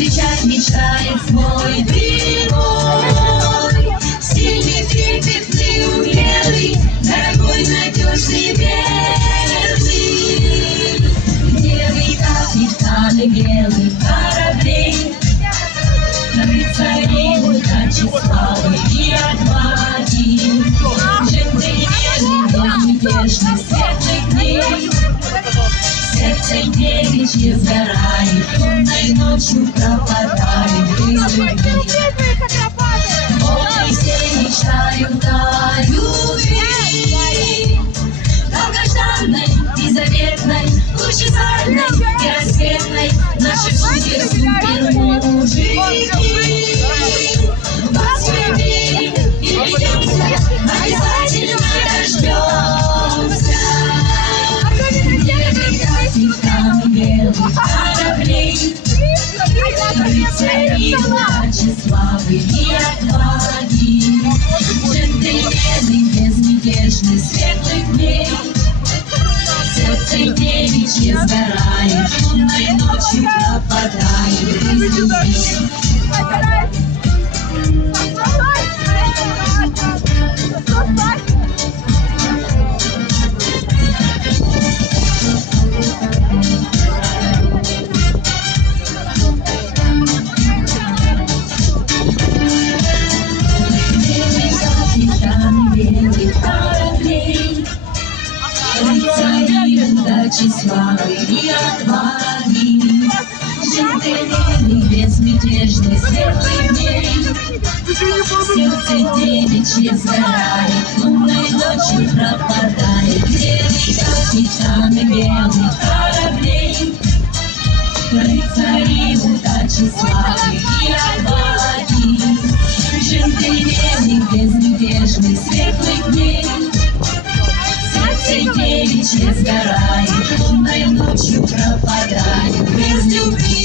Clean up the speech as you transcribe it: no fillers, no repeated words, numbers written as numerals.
встречать мечтает свой герой. Сильный, трепетный, умелый, дорогой, надежный, верный. Белый капитан и белых кораблей, рыцари, удачи, славы и отваги. Джентльмены, безмятежных, светлых дней. Сердце девичье сгорает, лунной ночью пропадает без любви. Вот и все мечтают о любви, долгожданной и заветной, лучезарной и рассветной. Наши судьи супермужики. Вас мы верим и ведемся, обязательно дождемся. Капитан белых кораблей, рыцари, удачи, славы и отваги. Джентльмены, безмятежных, светлых дней. Сердце девичье сгорает, лунной ночью пропадает без любви. Рыцари, удачи, славы и отваги. Джентльмены, безмятежных, светлых дней. Сердце девичье сгорает, лунной ночью пропадает. Белый капитан белых кораблей, рыцари, удачи, славы и отваги. Джентльмены, безмятежных, светлых дней. Сердце девичье сгорает, лунной ночью пропадает без любви.